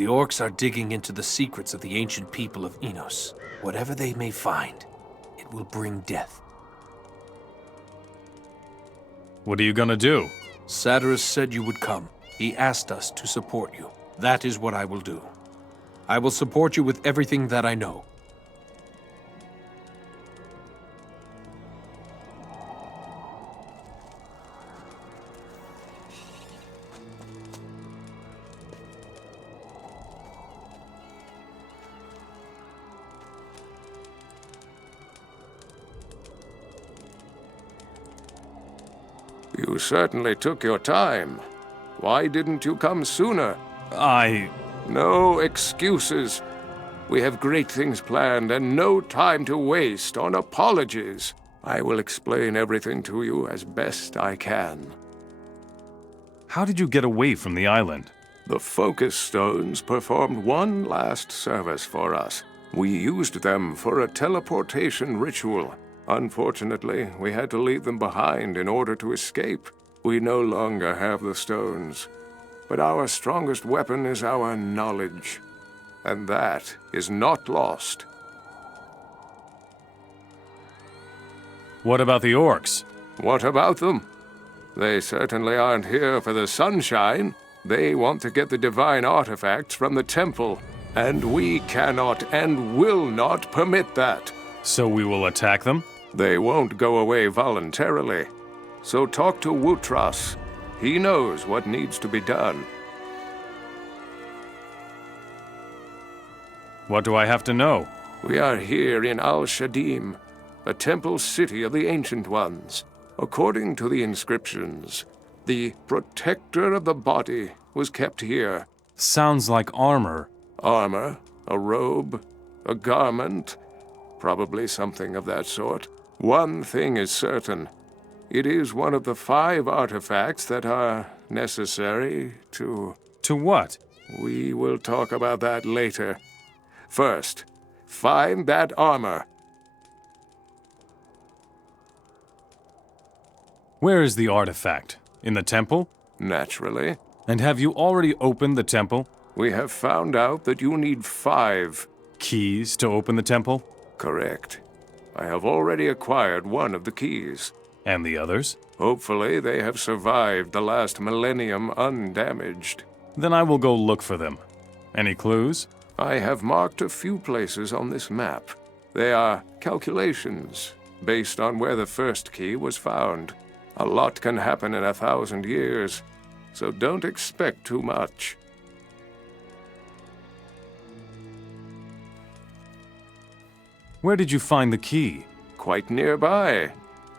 The orcs are digging into the secrets of the ancient people of Enos. Whatever they may find, it will bring death. What are you gonna do? Saturas said you would come. He asked us to support you. That is what I will do. I will support you with everything that I know. You certainly took your time. Why didn't you come sooner? No excuses. We have great things planned and no time to waste on apologies. I will explain everything to you as best I can. How did you get away from the island? The focus stones performed one last service for us. We used them for a teleportation ritual. Unfortunately, we had to leave them behind in order to escape. We no longer have the stones. But our strongest weapon is our knowledge. And that is not lost. What about the orcs? What about them? They certainly aren't here for the sunshine. They want to get the divine artifacts from the temple. And we cannot and will not permit that. So we will attack them? They won't go away voluntarily. So talk to Wutras. He knows what needs to be done. What do I have to know? We are here in Al-Shadim, a temple city of the Ancient Ones. According to the inscriptions, the protector of the body was kept here. Sounds like armor. Armor, a robe, a garment, probably something of that sort. One thing is certain. It is one of the 5 artifacts that are necessary to... To what? We will talk about that later. First, find that armor. Where is the artifact? In the temple? Naturally. And have you already opened the temple? We have found out that you need 5 keys to open the temple? Correct. I have already acquired one of the keys. And the others? Hopefully they have survived the last millennium undamaged. Then I will go look for them. Any clues? I have marked a few places on this map. They are calculations, based on where the first key was found. A lot can happen in 1,000 years, so don't expect too much. Where did you find the key? Quite nearby,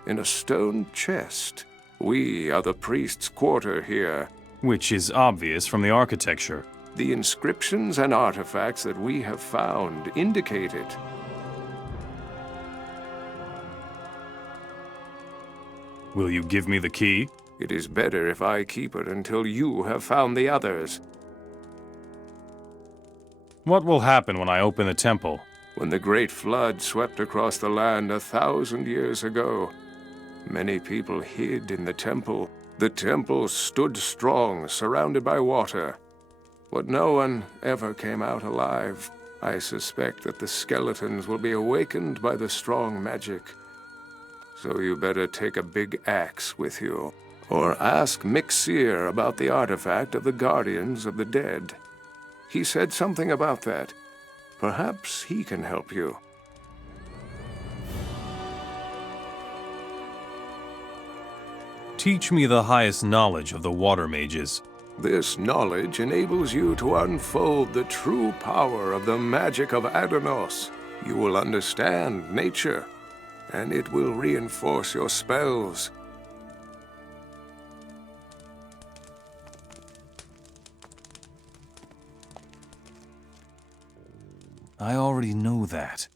in a stone chest. We are the priest's quarter here. Which is obvious from the architecture. The inscriptions and artifacts that we have found indicate it. Will you give me the key? It is better if I keep it until you have found the others. What will happen when I open the temple? When the Great Flood swept across the land 1,000 years ago, many people hid in the temple. The temple stood strong, surrounded by water. But no one ever came out alive. I suspect that the skeletons will be awakened by the strong magic. So you better take a big axe with you. Or ask Myxir about the artifact of the Guardians of the Dead. He said something about that. Perhaps he can help you. Teach me the highest knowledge of the water mages. This knowledge enables you to unfold the true power of the magic of Adanos. You will understand nature, and it will reinforce your spells. I already know that.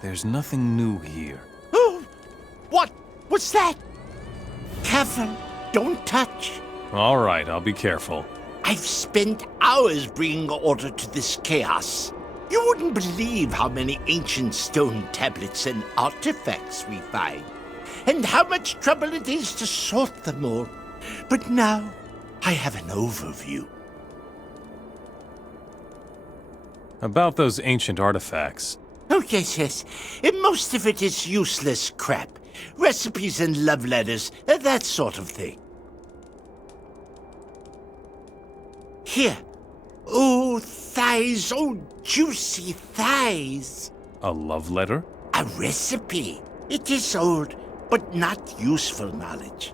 There's nothing new here. Oh, what was that? Careful, don't touch. All right, I'll be careful. I've spent hours bringing order to this chaos. You wouldn't believe how many ancient stone tablets and artifacts we find, and how much trouble it is to sort them all. But now, I have an overview. About those ancient artifacts. Oh, yes. And most of it is useless crap. Recipes and love letters, that sort of thing. Here. Oh, thighs. Oh, juicy thighs. A love letter? A recipe. It is old, but not useful knowledge.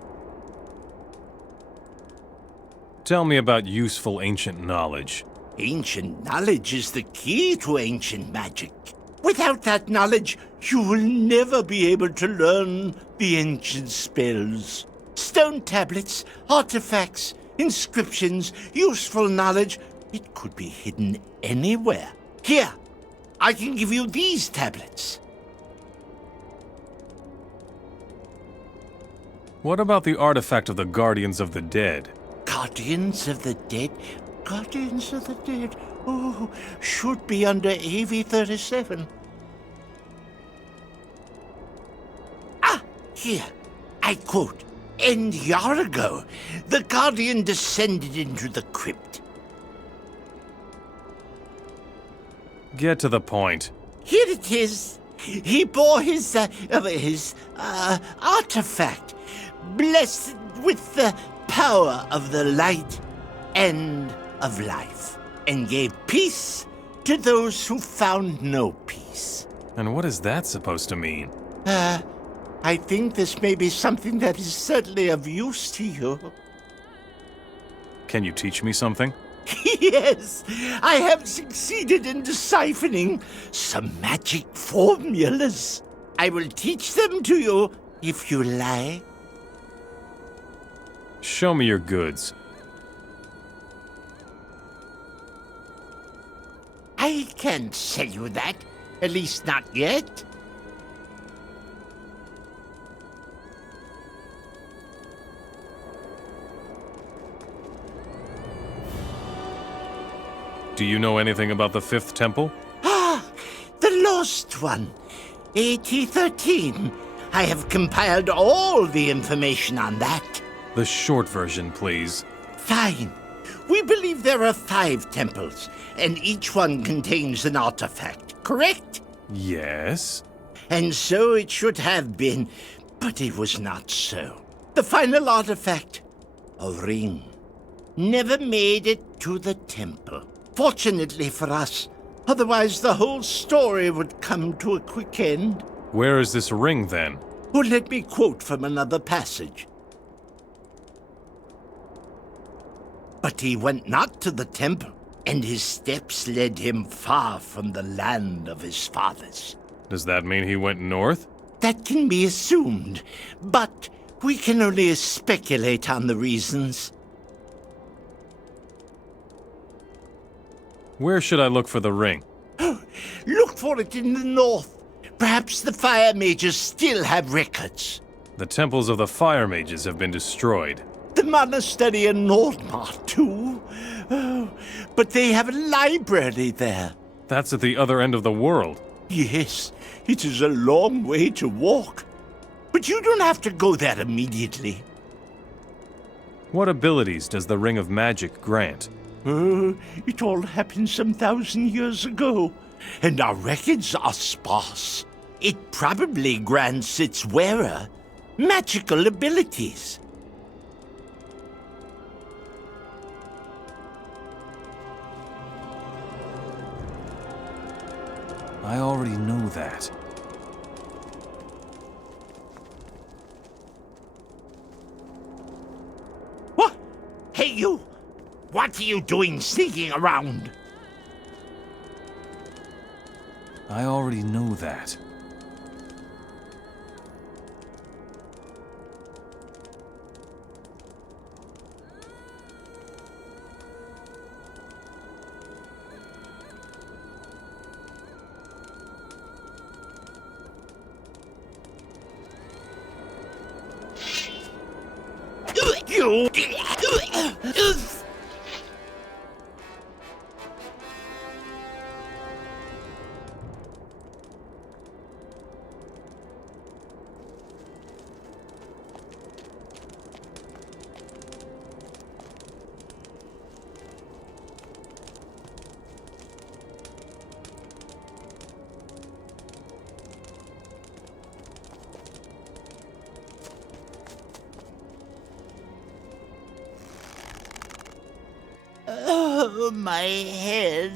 Tell me about useful ancient knowledge. Ancient knowledge is the key to ancient magic. Without that knowledge, you will never be able to learn the ancient spells. Stone tablets, artifacts, inscriptions, useful knowledge, it could be hidden anywhere. Here, I can give you these tablets. What about the artifact of the Guardians of the Dead? Guardians of the Dead? Guardians of the Dead? Oh, should be under AV-37. Ah, here. I quote, "And Yargo, the Guardian descended into the crypt." Get to the point. Here it is. He bore his artifact, blessed with the power of the light and of life, and gave peace to those who found no peace. And what is that supposed to mean? I think this may be something that is certainly of use to you. Can you teach me something? Yes, I have succeeded in deciphering some magic formulas. I will teach them to you if you like. Show me your goods. I can't sell you that, at least not yet. Do you know anything about the Fifth Temple? Ah, the lost one. AT-13. I have compiled all the information on that. The short version, please. Fine. We believe there are 5 temples, and each one contains an artifact, correct? Yes? And so it should have been, but it was not so. The final artifact, a ring, never made it to the temple. Fortunately for us, otherwise the whole story would come to a quick end. Where is this ring, then? Or let me quote from another passage. But he went not to the temple, and his steps led him far from the land of his fathers. Does that mean he went north? That can be assumed, but we can only speculate on the reasons. Where should I look for the ring? Look for it in the north. Perhaps the fire mages still have records. The temples of the fire mages have been destroyed. The monastery in Nordmar, too. Oh, but they have a library there. That's at the other end of the world. Yes, it is a long way to walk. But you don't have to go there immediately. What abilities does the Ring of Magic grant? It all happened some 1,000 years ago, and our records are sparse. It probably grants its wearer magical abilities. I already know that. What? Hey, you! What are you doing sneaking around? I already know that. Oh, my head.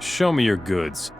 Show me your goods.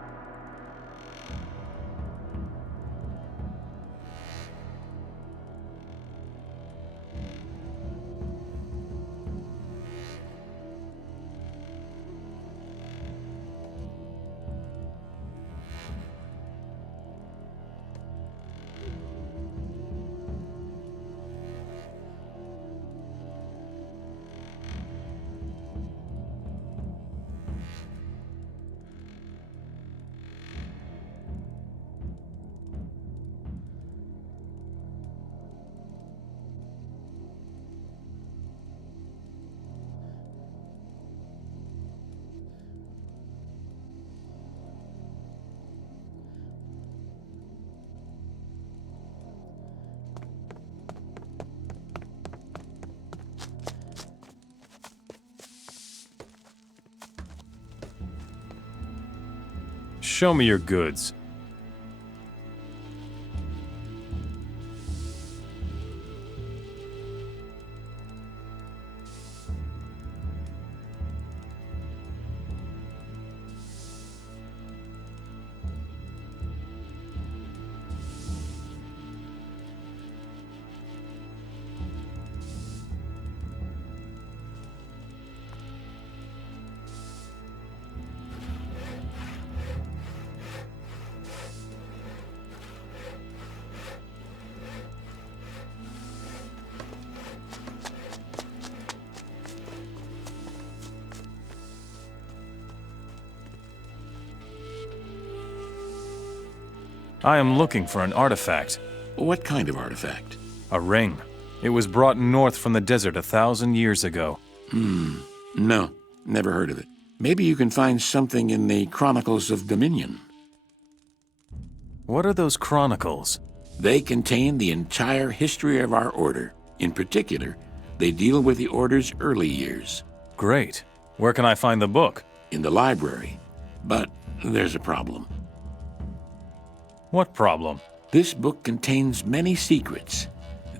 Show me your goods. I am looking for an artifact. What kind of artifact? A ring. It was brought north from the desert 1,000 years ago. No, never heard of it. Maybe you can find something in the Chronicles of Dominion. What are those chronicles? They contain the entire history of our order. In particular, they deal with the order's early years. Great. Where can I find the book? In the library. But there's a problem. What problem? This book contains many secrets.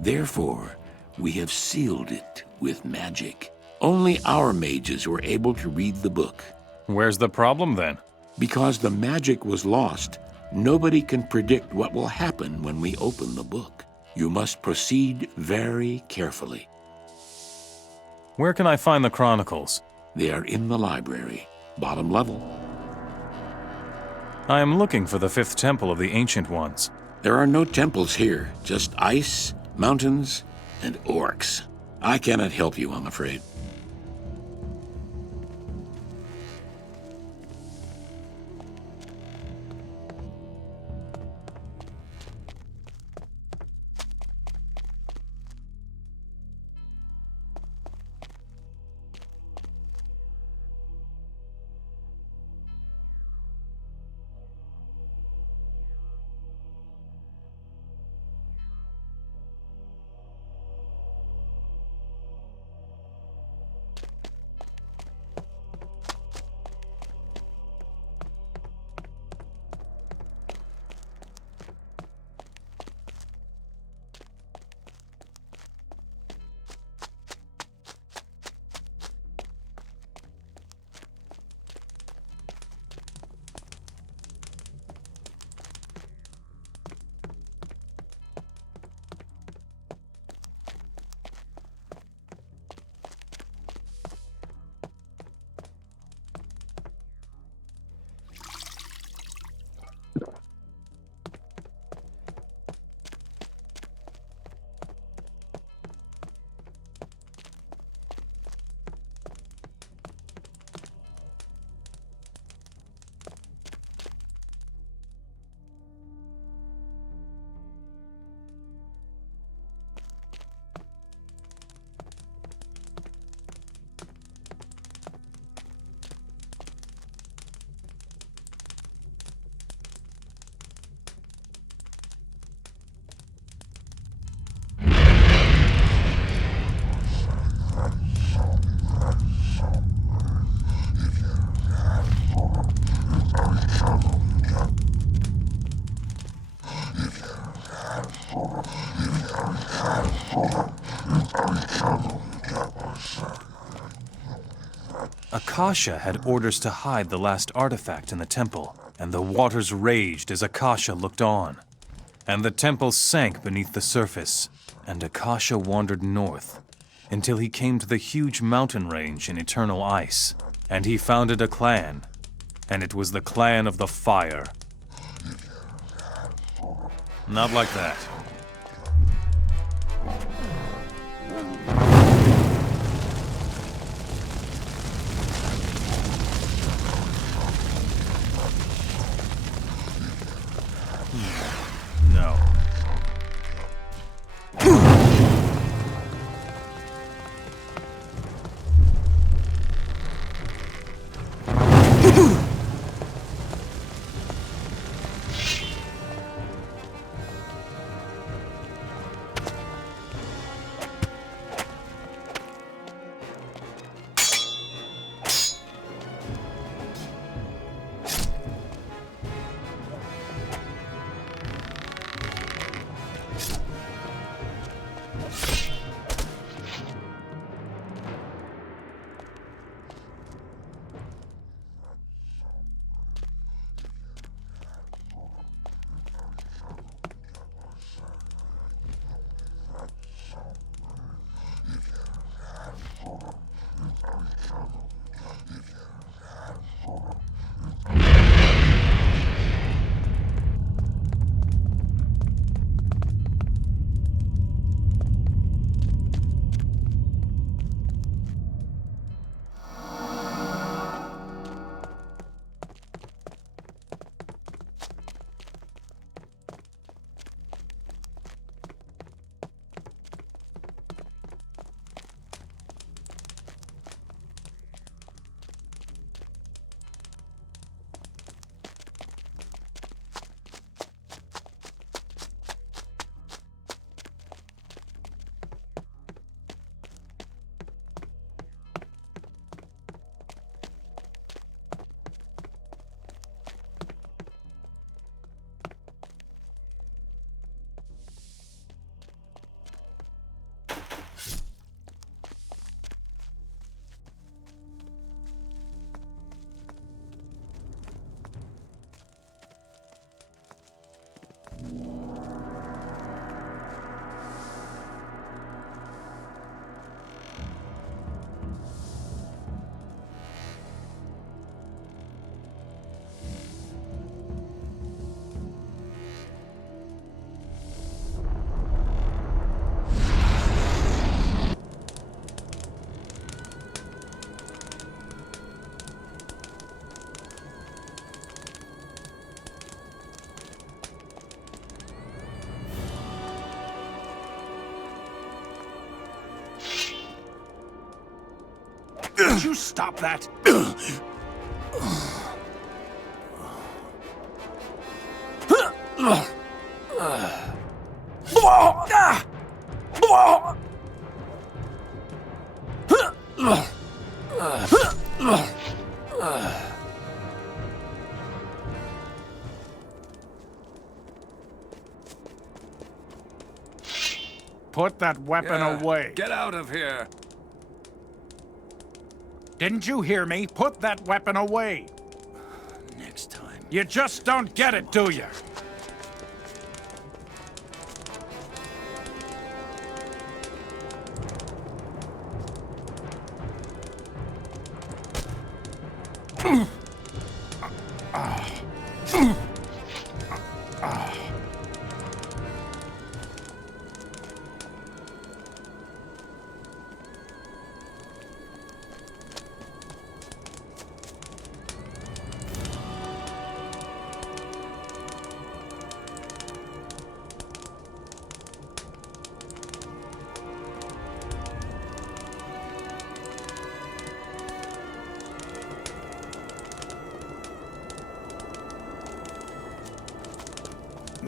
Therefore, we have sealed it with magic. Only our mages were able to read the book. Where's the problem then? Because the magic was lost, nobody can predict what will happen when we open the book. You must proceed very carefully. Where can I find the chronicles? They are in the library, bottom level. I am looking for the fifth temple of the Ancient Ones. There are no temples here, just ice, mountains, and orcs. I cannot help you, I'm afraid. Akasha had orders to hide the last artifact in the temple, and the waters raged as Akasha looked on. And the temple sank beneath the surface, and Akasha wandered north, until he came to the huge mountain range in eternal ice, and he founded a clan, and it was the clan of the fire. Not like that. No. Would you stop that? Put that weapon away. Get out of here. Didn't you hear me? Put that weapon away. Next time. You just don't get it, do you?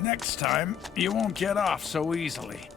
Next time, you won't get off so easily.